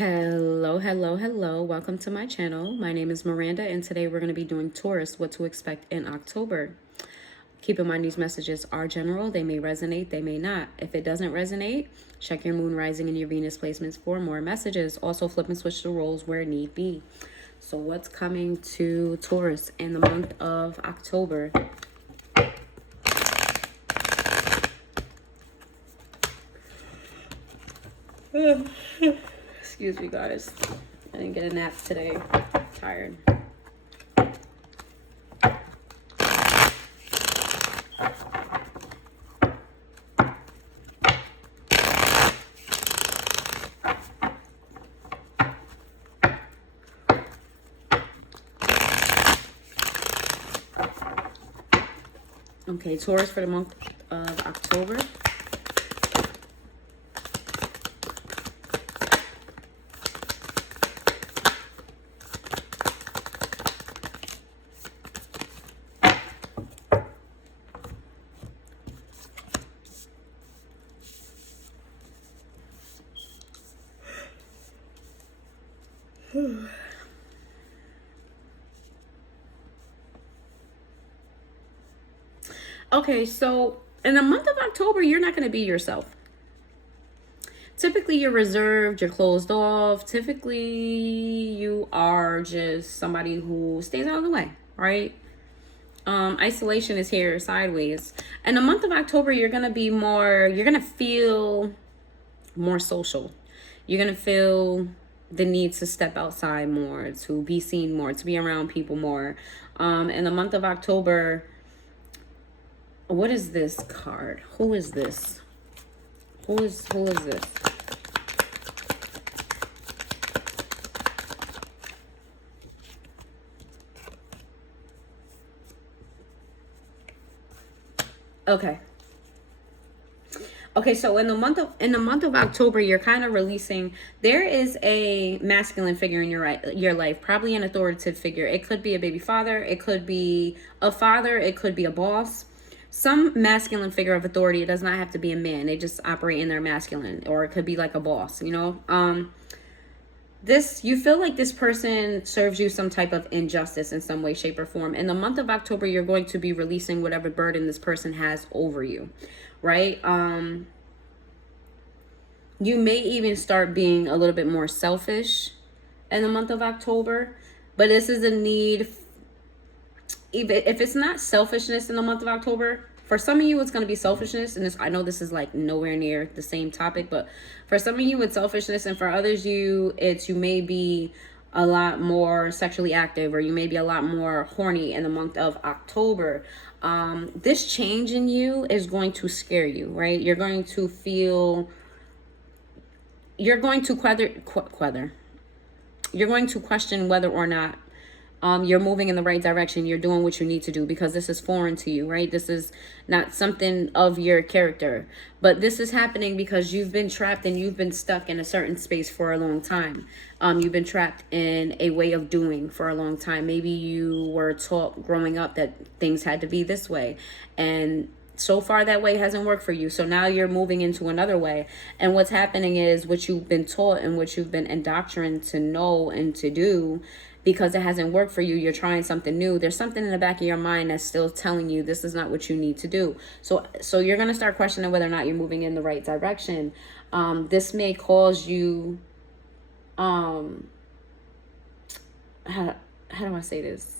Hello. Welcome to my channel. My name is Miranda, and today we're going to be doing Taurus, what to expect in October. Keep in mind these messages are general. They may resonate, they may not. If it doesn't resonate, check your moon rising and your Venus placements for more messages. Also, flip and switch the roles where need be. So what's coming to Taurus in the month of October? Excuse me, guys. I didn't get a nap today. I'm tired. Okay, Taurus for the month of October. Okay, so in the month of October, you're not going to be yourself. Typically, you're reserved, you're closed off. Typically, you are just somebody who stays out of the way, right? Isolation is here sideways. In the month of October, you're going to feel more social. You're going to feel the need to step outside more, to be seen more, to be around people more. In the month of October, what is this card? Who is this? Who is this? Okay, so in the month of October, you're kind of releasing. There is a masculine figure in your life, probably an authoritative figure. It could be a baby father, it could be a father, it could be a boss. Some masculine figure of authority. It does not have to be a man. They just operate in their masculine, or it could be like a boss, you know. You feel like this person serves you some type of injustice in some way, shape, or form. In the month of October, you're going to be releasing whatever burden this person has over you, right? You may even start being a little bit more selfish in the month of October, but this is a need. Even if it's not selfishness in the month of October, for some of you it's going to be selfishness, and I know this is like nowhere near the same topic, but for some of you it's selfishness, and for others you may be a lot more sexually active, or you may be a lot more horny in the month of October. This change in you is going to scare you, right? You're going to question whether or not you're moving in the right direction. You're doing what you need to do, because this is foreign to you, right? This is not something of your character, but this is happening because you've been trapped and you've been stuck in a certain space for a long time. You've been trapped in a way of doing for a long time. Maybe you were taught growing up that things had to be this way, and so far that way hasn't worked for you. So now you're moving into another way. And what's happening is what you've been taught and what you've been indoctrinated to know and to do, because it hasn't worked for you, you're trying something new. There's something in the back of your mind that's still telling you this is not what you need to do. So you're going to start questioning whether or not you're moving in the right direction. This may cause you, how do I say this?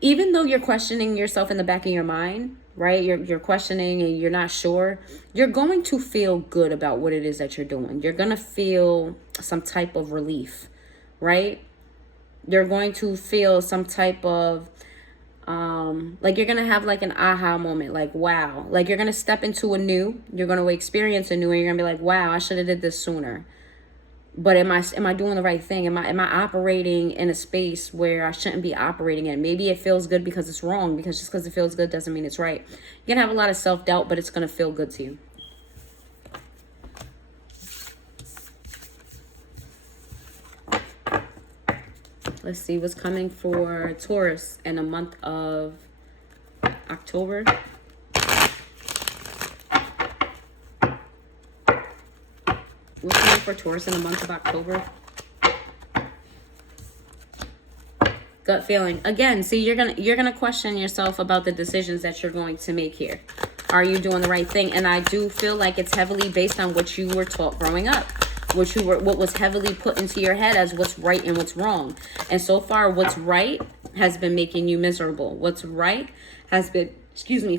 Even though you're questioning yourself in the back of your mind, right? You're questioning and you're not sure. You're going to feel good about what it is that you're doing. You're going to feel some type of relief, right? You're going to feel some type of, like you're going to have like an aha moment, like, wow. Like you're going to step into you're going to experience a new, and you're going to be like, wow, I should have did this sooner. But am I doing the right thing? Am I operating in a space where I shouldn't be operating in? Maybe it feels good because it's wrong, because just because it feels good doesn't mean it's right. You're going to have a lot of self-doubt, but it's going to feel good to you. Let's see what's coming for Taurus in the month of October. What's coming for Taurus in the month of October? Gut feeling. Again, see, you're gonna question yourself about the decisions that you're going to make here. Are you doing the right thing? And I do feel like it's heavily based on what you were taught growing up. What was heavily put into your head as what's right and what's wrong. And so far, what's right has been making you miserable. What's right has been,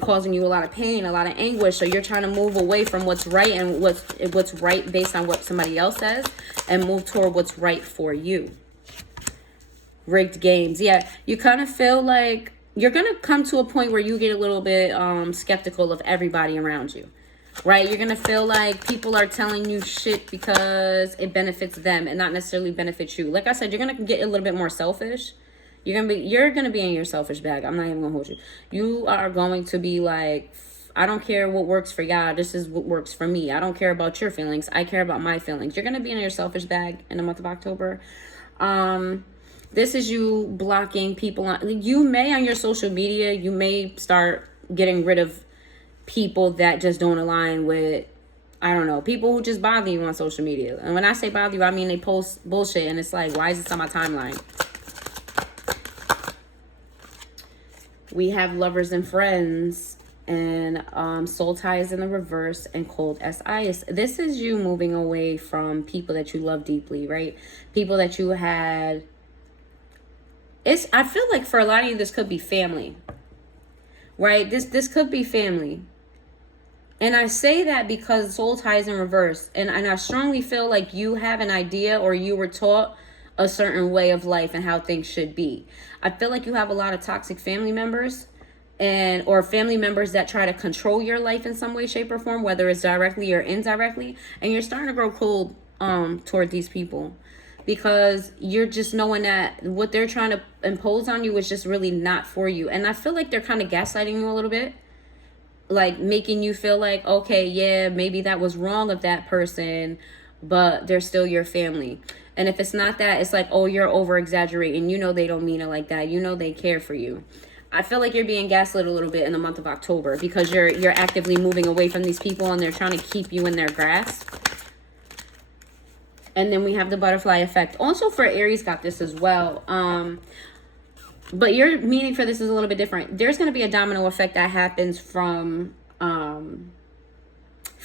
causing you a lot of pain, a lot of anguish. So you're trying to move away from what's right and what's right based on what somebody else says, and move toward what's right for you. Rigged games. Yeah, you kind of feel like you're going to come to a point where you get a little bit skeptical of everybody around you, right? You're going to feel like people are telling you shit because it benefits them and not necessarily benefits you. Like I said, you're going to get a little bit more selfish. You're going to be in your selfish bag. I'm not even going to hold you. You are going to be like, I don't care what works for y'all. This is what works for me. I don't care about your feelings. I care about my feelings. You're going to be in your selfish bag in the month of October. This is you blocking people on, you may on your social media, you may start getting rid of people that just don't align with, I don't know, people who just bother you on social media. And when I say bother you, I mean they post bullshit and it's like, why is this on my timeline? We have lovers and friends, and soul ties in the reverse, and cold SIs. This is you moving away from people that you love deeply, right? People that you had. I feel like for a lot of you, this could be family, right? This could be family. And I say that because soul ties in reverse. And I strongly feel like you have an idea, or you were taught a certain way of life and how things should be. I feel like you have a lot of toxic family members, or family members that try to control your life in some way, shape, or form, whether it's directly or indirectly. And you're starting to grow cold toward these people, because you're just knowing that what they're trying to impose on you is just really not for you. And I feel like they're kind of gaslighting you a little bit, like making you feel like, okay, yeah, maybe that was wrong of that person, but they're still your family. And if it's not that, it's like, oh, you're over exaggerating. You know they don't mean it like that. You know they care for you. I feel like you're being gaslit a little bit in the month of October, because you're actively moving away from these people, and they're trying to keep you in their grasp. And then we have the butterfly effect. Also for Aries got this as well. But your meaning for this is a little bit different. There's going to be a domino effect that happens from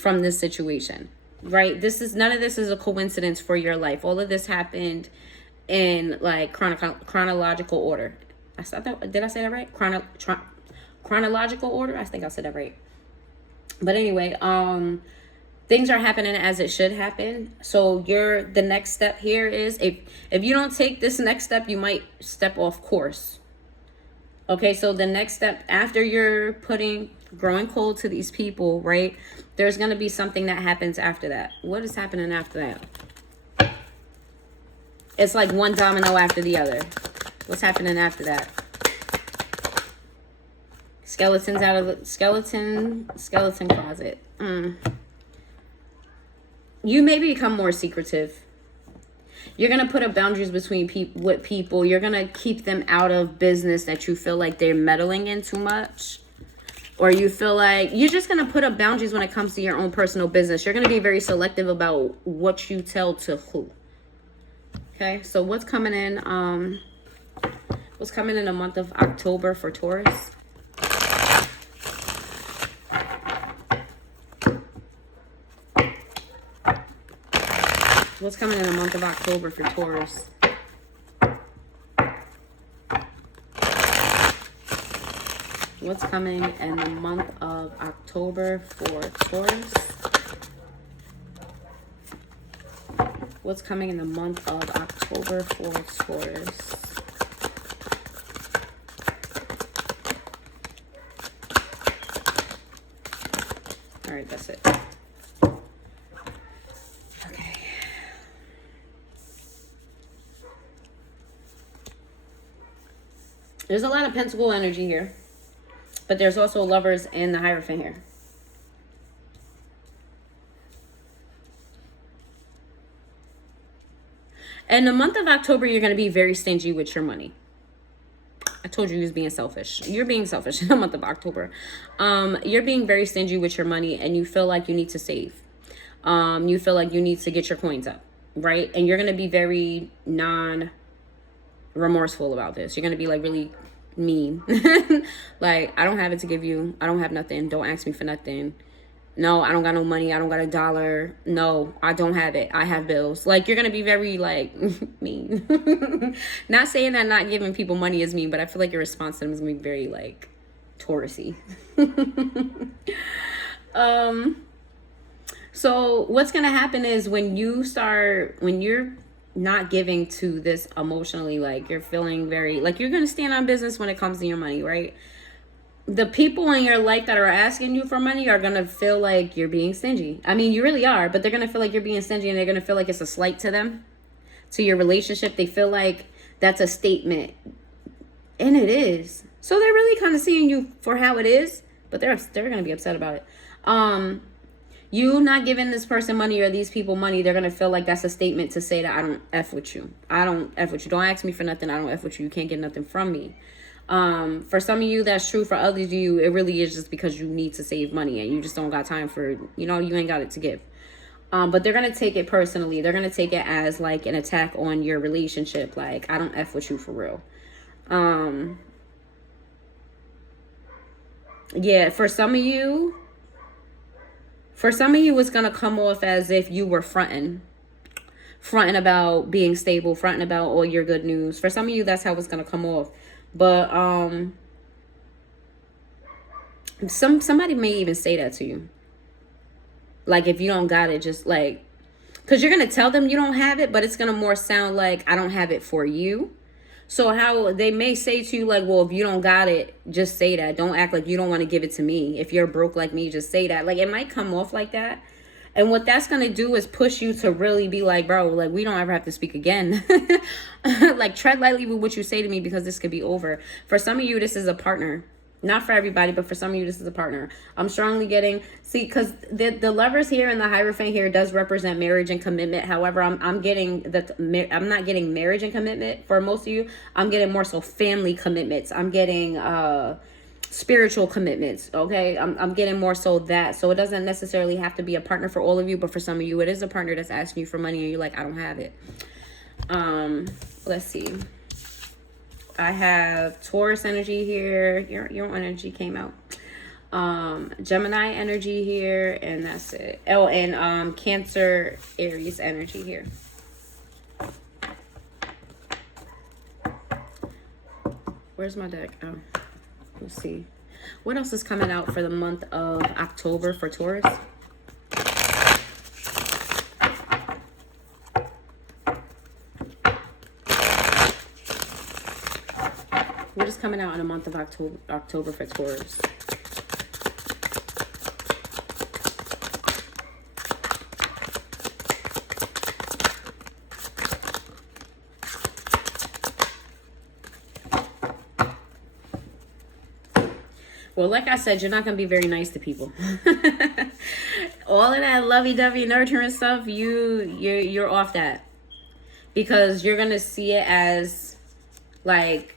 this situation, right? None of this is a coincidence for your life. All of this happened in like chronological order. Did I say that right? Chronological order? I think I said that right. But anyway, things are happening as it should happen. So the next step here is, if you don't take this next step, you might step off course. Okay, so the next step after you're growing cold to these people, right? There's going to be something that happens after that. What is happening after that? It's like one domino after the other. What's happening after that? Skeletons out of the skeleton closet. You may become more secretive. You're going to put up boundaries between people. You're going to keep them out of business that you feel like they're meddling in too much. Or you feel like you're just going to put up boundaries when it comes to your own personal business. You're going to be very selective about what you tell to who. Okay, so what's coming in the month of October for Taurus? What's coming in the month of October for Taurus? What's coming in the month of October for Taurus? What's coming in the month of October for Taurus? All right, that's it. Okay. There's a lot of Pentacle energy here, but there's also Lovers and the Hierophant here. In the month of October, you're going to be very stingy with your money. I told you he was being selfish. You're being selfish in the month of October. You're being very stingy with your money, and you feel like you need to save. You feel like you need to get your coins up, right? And you're going to be very non-remorseful about this. You're going to be like really mean. Like, I don't have it to give you. I don't have nothing. Don't ask me for nothing. No, I don't got no money. I don't got $1. No, I don't have it. I have bills. Like, you're going to be very, like, mean. Not saying that not giving people money is mean, but I feel like your response to them is going to be very, like, Taurus-y. So what's going to happen is when you're not giving to this emotionally, like, you're feeling very, like, you're going to stand on business when it comes to your money, right? The people in your life that are asking you for money are going to feel like you're being stingy. I mean, you really are, but they're going to feel like you're being stingy, and they're going to feel like it's a slight to them, to your relationship. They feel like that's a statement, and it is. So they're really kind of seeing you for how it is, but they're going to be upset about it. You not giving this person money or these people money, they're going to feel like that's a statement to say that I don't F with you. I don't F with you. Don't ask me for nothing. I don't F with you. You can't get nothing from me. For some of you, that's true. For others of you, it really is just because you need to save money and you just don't got time for, you ain't got it to give. But they're going to take it personally. They're going to take it as like an attack on your relationship. Like, I don't F with you for real. Yeah, for some of you, it's going to come off as if you were fronting about being stable, fronting about all your good news. For some of you, that's how it's going to come off. But somebody may even say that to you. Like, if you don't got it, just like, because you're going to tell them you don't have it, but it's going to more sound like, I don't have it for you. So how they may say to you, like, well, if you don't got it, just say that. Don't act like you don't want to give it to me. If you're broke like me, just say that. Like, it might come off like that. And what that's going to do is push you to really be like, bro, like, we don't ever have to speak again. Like, tread lightly with what you say to me, because this could be over. For some of you, this is a partner. Not for everybody, but for some of you, this is a partner. I'm strongly getting, see, because the lovers here and the Hierophant here does represent marriage and commitment. However, I'm getting that I'm not getting marriage and commitment for most of you. I'm getting more so family commitments. I'm getting spiritual commitments. Okay, I'm getting more so that. So it doesn't necessarily have to be a partner for all of you, but for some of you, it is a partner that's asking you for money, and you're like, I don't have it. Let's see. I have Taurus energy here. Your energy came out. Gemini energy here, and that's it. Oh, and Cancer, Aries energy here. Where's my deck? Oh, let's see. What else is coming out for the month of October for Taurus? What is coming out in the month of October for Taurus? Well, like I said, you're not going to be very nice to people. All of that lovey-dovey nurturing stuff, you're off that. Because you're going to see it as, like,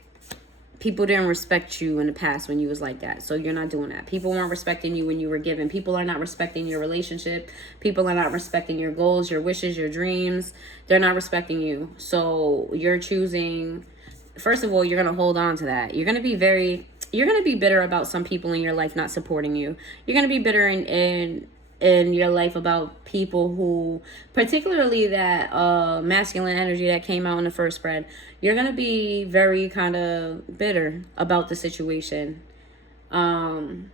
people didn't respect you in the past when you was like that. So you're not doing that. People weren't respecting you when you were given. People are not respecting your relationship. People are not respecting your goals, your wishes, your dreams. They're not respecting you. So you're choosing, first of all, you're going to hold on to that. You're going to be bitter about some people in your life not supporting you. You're going to be bitter in your life about people who, particularly that masculine energy that came out in the first spread, you're going to be very kind of bitter about the situation. You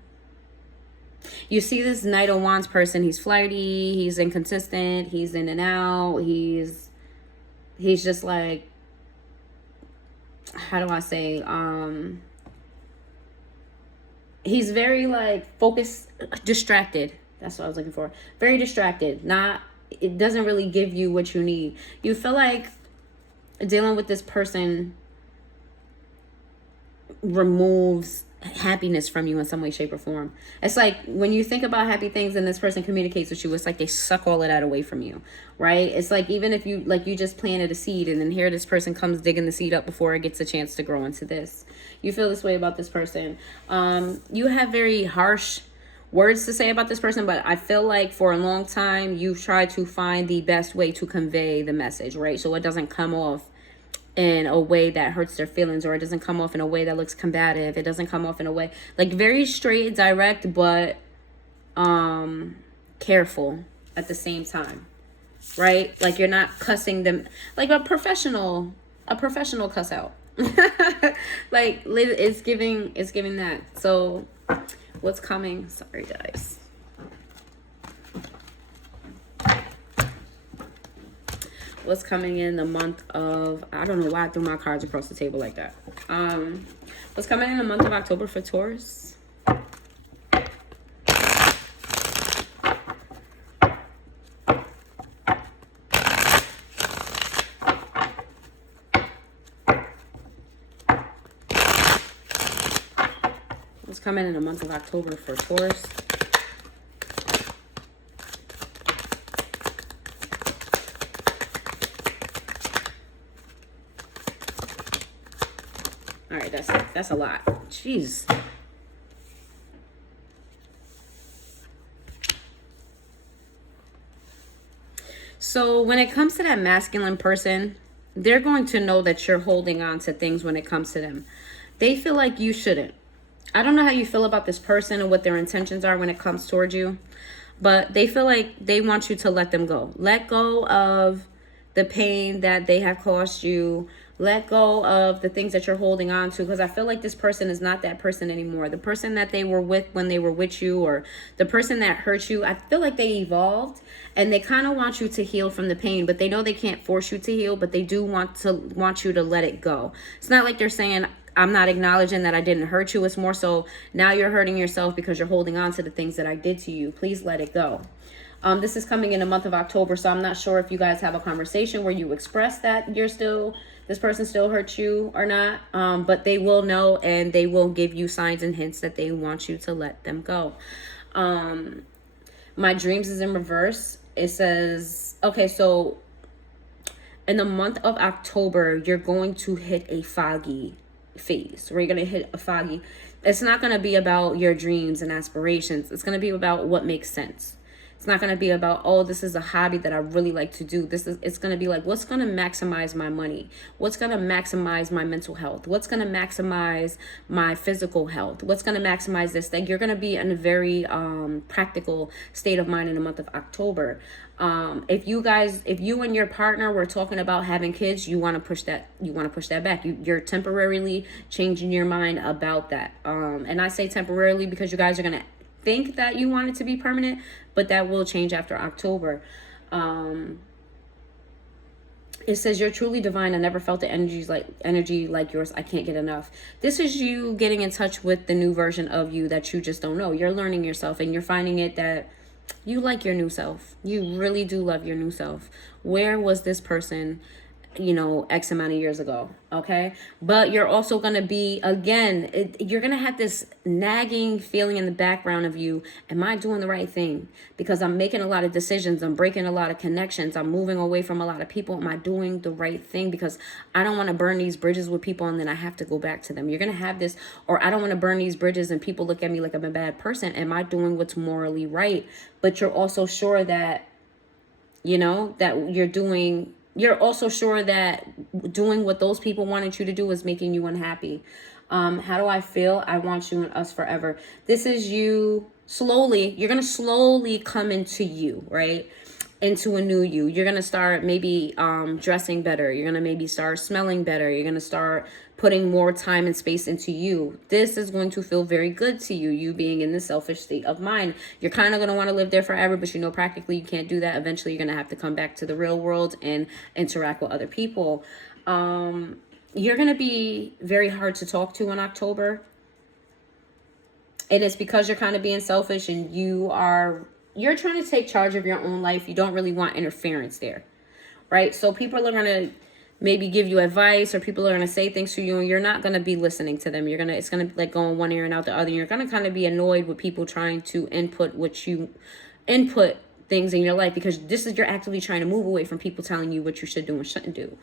see this Knight of Wands person, he's flirty, he's inconsistent, he's in and out, he's just like, how do I say, he's very like focused, distracted. That's what I was looking for. Very distracted. It doesn't really give you what you need. You feel like dealing with this person removes happiness from you in some way, shape, or form. It's like when you think about happy things and this person communicates with you, it's like they suck all of that away from you, right? It's like even if you just planted a seed and then here this person comes digging the seed up before it gets a chance to grow into this. You feel this way about this person. You have very harsh words to say about this person, but I feel like for a long time you've tried to find the best way to convey the message, right? So it doesn't come off in a way that hurts their feelings, or it doesn't come off in a way that looks combative. It doesn't come off in a way like very straight, direct, but careful at the same time, right? Like you're not cussing them like a professional cuss out. Like it's giving that. So what's coming? Sorry guys. What's coming in the month of, I don't know why I threw my cards across the table like that. What's coming in the month of October for Taurus? What's coming in the month of October for Taurus? All right, that's a lot. Jeez. So when it comes to that masculine person, they're going to know that you're holding on to things when it comes to them. They feel like you shouldn't. I don't know how you feel about this person and what their intentions are when it comes towards you, but they feel like they want you to let them go. Let go of the pain that they have caused you. Let go of the things that you're holding on to, because I feel like this person is not that person anymore. The person that they were with when they were with you, or the person that hurt you, I feel like they evolved and they kind of want you to heal from the pain, but they know they can't force you to heal, but they do want you to let it go. It's not like they're saying, I'm not acknowledging that I didn't hurt you. It's more so now you're hurting yourself because you're holding on to the things that I did to you. Please let it go. This is coming in the month of October, so I'm not sure if you guys have a conversation where you express that this person still hurts you or not, but they will know, and they will give you signs and hints that they want you to let them go. My dreams is in reverse. It says, okay, so in the month of October, you're going to hit a foggy phase, where you're going to hit a foggy. It's not going to be about your dreams and aspirations. It's going to be about what makes sense. It's not going to be about, oh, this is a hobby that I really like to do. It's going to be like, what's going to maximize my money? What's going to maximize my mental health? What's going to maximize my physical health? What's going to maximize this? Like, you're going to be in a very practical state of mind in the month of October. If you and your partner were talking about having kids, you want to push that back. You're temporarily changing your mind about that. And I say temporarily because you guys are going to think that you want it to be permanent, but that will change after October. It says, you're truly divine. I never felt the energy like yours. I can't get enough. This is you getting in touch with the new version of you that you just don't know. You're learning yourself, and you're finding it that you like your new self. You really do love your new self. Where was this person, X amount of years ago? Okay. But you're also going to be, again, you're going to have this nagging feeling in the background of you. Am I doing the right thing? Because I'm making a lot of decisions. I'm breaking a lot of connections. I'm moving away from a lot of people. Am I doing the right thing? Because I don't want to burn these bridges with people and then I have to go back to them. You're going to have this, or I don't want to burn these bridges and people look at me like I'm a bad person. Am I doing what's morally right? But you're also sure that, you're also sure that doing what those people wanted you to do is making you unhappy. How do I feel? I want you and us forever. This is you slowly. You're going to slowly come into you, right? Into a new you. You're going to start maybe dressing better. You're going to maybe start smelling better. You're going to start putting more time and space into you. This is going to feel very good to you, you being in the selfish state of mind. You're kind of going to want to live there forever, but practically you can't do that. Eventually, you're going to have to come back to the real world and interact with other people. You're going to be very hard to talk to in October. And it's because you're kind of being selfish and you're trying to take charge of your own life. You don't really want interference there, right? So people are going to maybe give you advice, or people are going to say things to you, and you're not going to be listening to them. It's going to like go in one ear and out the other. You're going to kind of be annoyed with people trying to input things in your life, because you're actively trying to move away from people telling you what you should do and shouldn't do.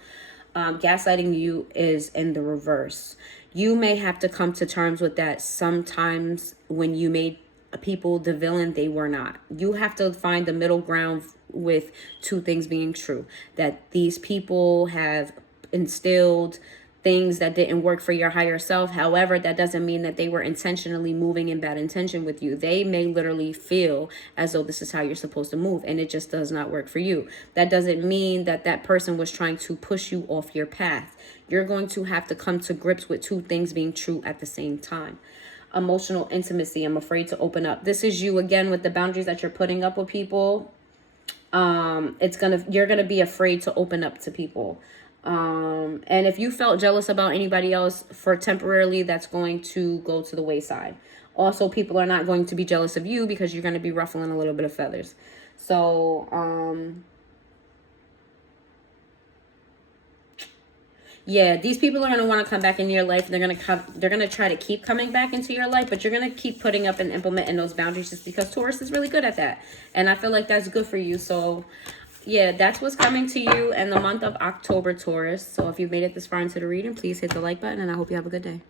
Gaslighting you is in the reverse. You may have to come to terms with that sometimes when you made people the villain they were not. You have to find the middle ground with two things being true. That these people have instilled things that didn't work for your higher self. However, that doesn't mean that they were intentionally moving in bad intention with you. They may literally feel as though this is how you're supposed to move, and it just does not work for you. That doesn't mean that that person was trying to push you off your path. You're going to have to come to grips with two things being true at the same time. Emotional intimacy. I'm afraid to open up. This is you again with the boundaries that you're putting up with people. You're gonna be afraid to open up to people. And if you felt jealous about anybody else for temporarily, that's going to go to the wayside. Also, people are not going to be jealous of you because you're going to be ruffling a little bit of feathers. So, yeah, these people are going to want to come back into your life. They're going to try to keep coming back into your life, but you're going to keep putting up and implementing those boundaries just because Taurus is really good at that. And I feel like that's good for you. So, yeah, that's what's coming to you in the month of October, Taurus. So if you've made it this far into the reading, please hit the like button, and I hope you have a good day.